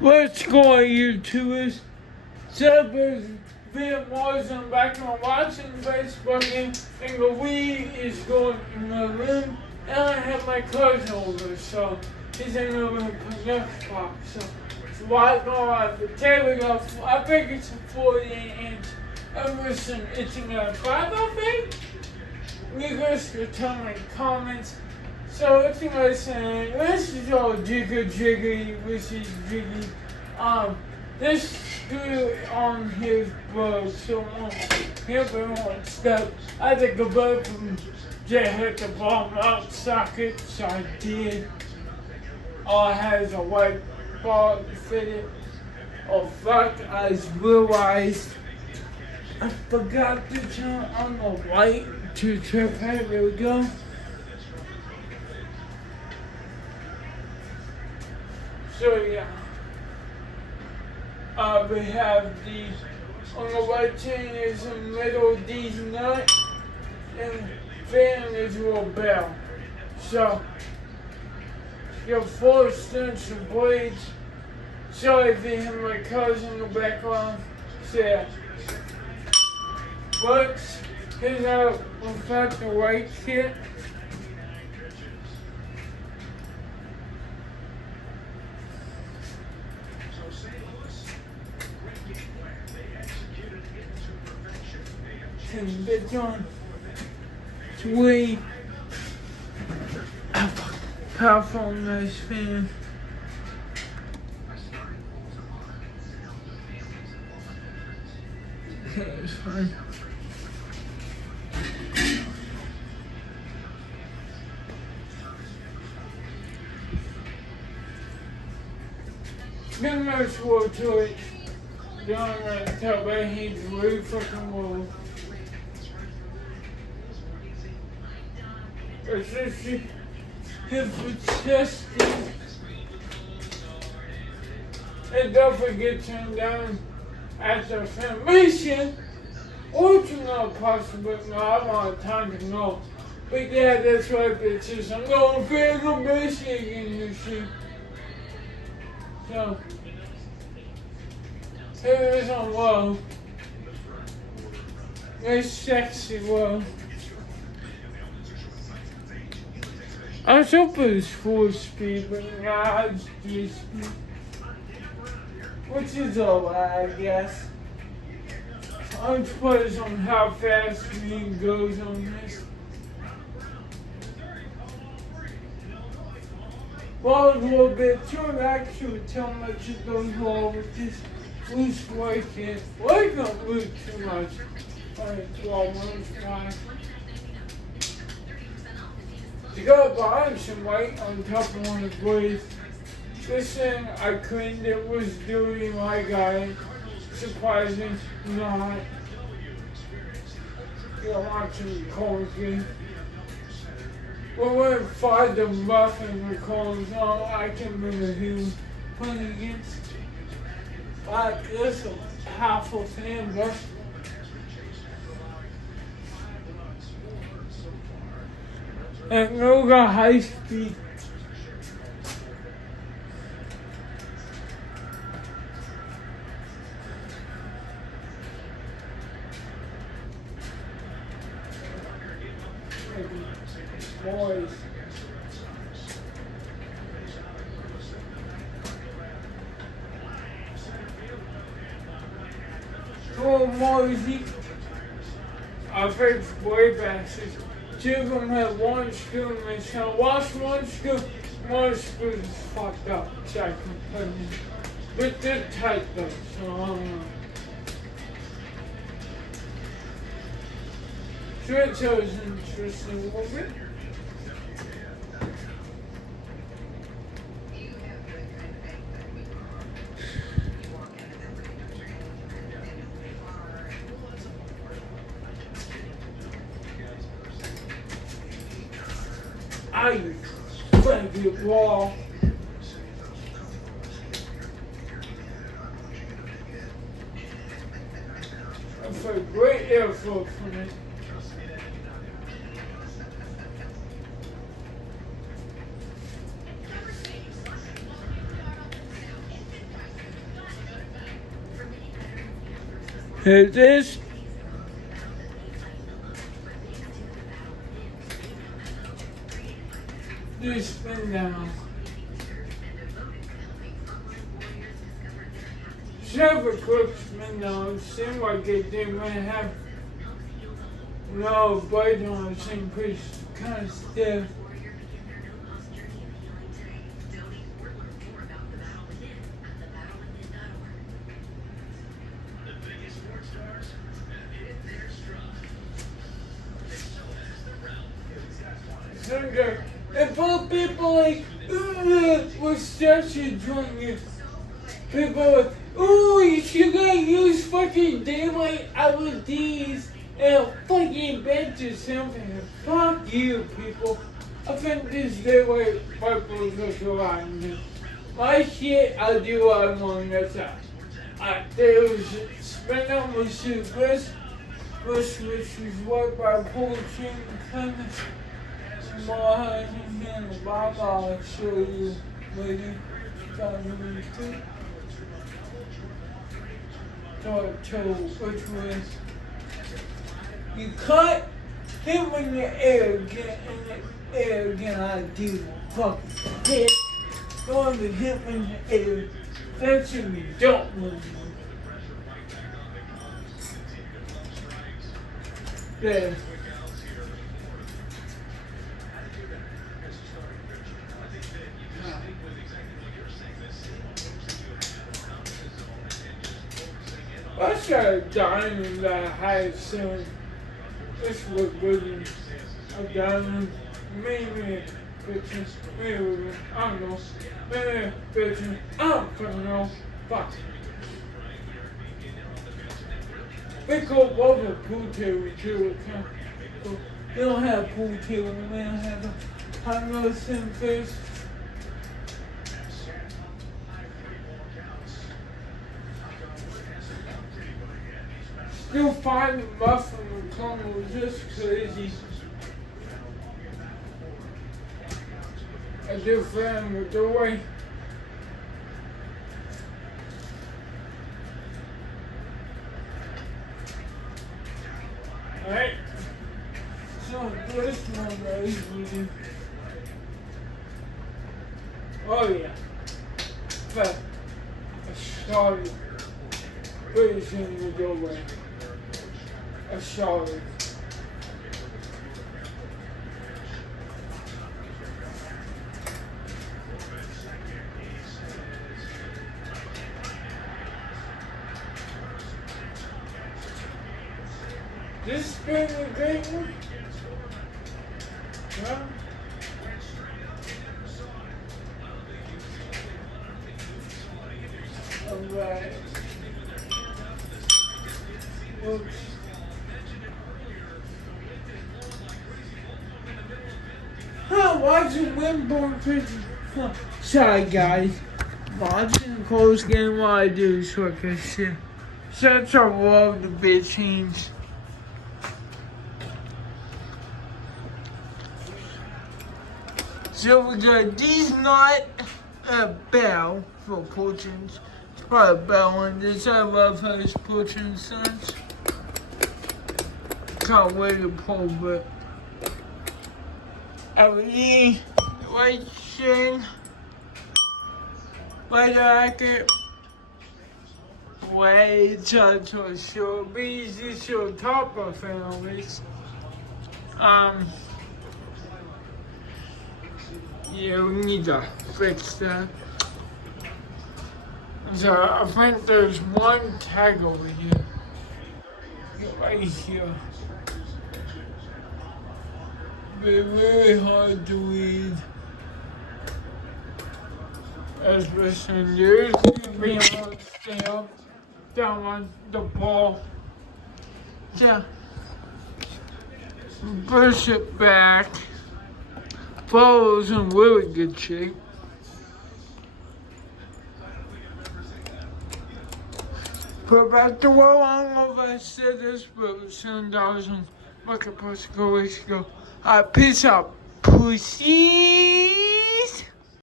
What's going YouTubers? Celebrates via Mars and back on watching Facebook and the weed is going in the room and I have my cousin over so he's in the room for next box. So why go on the table? I think it's a 48-inch. Listen, it's in a 5 I think. You guys can tell me in the comments. So if you guys saying this is all jiggy, this is jiggy. This screw on his bro, so everyone step. I think a bird from J hit the bottom out socket, so I did. All has a white ball fitted. Oh fuck, I just realized I forgot to turn on the light to trip. There we go. So yeah, we have the, on the right chain is a middle D's nut, and fan is a little bell. So, you have 4 extension blades. Sorry if you hear my cousin in the background. So yeah, works. Here's how we got the right kit. And it's on 3 powerful nice fan. Okay, it's fine. Pretty much will to it. Don't really tell, but he's really fucking low. It's just if it's testing, it definitely gets turned down after filmation, or it's not possible. No, I don't have time to know. But yeah, that's right, bitches. I'm going for Michigan, you see. So, here it is on low. Nice, sexy low. I was hoping it was 4 speed, but nah, it's 3 speed. Which is alright, I guess. I'm just putting on how fast speed goes on this. Well, a little bit too actually tell much it goes well with this loose white kit. Well, I don't lose too much. Like 12 months time. You got behind some white on top of one of the blades. This thing I cleaned, it was dirty like I surprising not. You're watching the cold game. Well, when I find the muffin with cold on, I can remember him playing against. Like this, a half a fan, but. And no got high speed. Boys. Oh, Moisey. I think boy bastards. 2 of them had 1 screw and they said, wash 1 screw. 1 screw is fucked up. So I can put it in. But they're tight though, so I don't know. So it shows interesting a little bit. I thank you, wall. That's a great airflow from it. Here it is. Just spin down. Several quick spin down. Seems like they didn't have no bite on the same piece. Kind of stiff. And both people like, we're such a drunk. People are like, ooh, you gotta use fucking daylight LEDs and fucking bench or something. Fuck you, people. I think this daylight purples look aligned. My shit, I'll do what I want, that's all. There was spend on my suit, which was worked by Paul King. More and the Bible, I'll show you later. Which was you cut him in the air again, I do fucking hit. Going to hit him in the air. That's when you don't move. There. I started a diamond that I had soon. This looked good. A diamond, maybe a picture, maybe I don't know. Maybe a picture, I don't fucking know. Fuck. They call both a pool table too. They don't have a pool table, they don't have a hot nose in face. Still find the muffin and tongue was just crazy. A dear friend with the way. Alright. So this one guys with you. Oh yeah. But a solid place in the doorway. A solid. This been a great one? Yeah. Alright. Oops. Watching Wimborne Prison. Sorry guys. Watching the close game while I do this work. Such a love the bit change. So we got these not a bell for portions. It's probably a bell on this. I love how it's portion sense. Can't wait to pull, but LED light shade, light jacket, way to show bees, this show top of families. Yeah, we need to fix that. So I think there's one tag over here. Right here. It's really hard to read. As listen, there's gonna be a stamp down on the ball. Yeah. Push it back. Ball's in really good shape. Put back the wall on over. I said this, but $7 on marketplace a couple weeks ago. Peace out, pussy.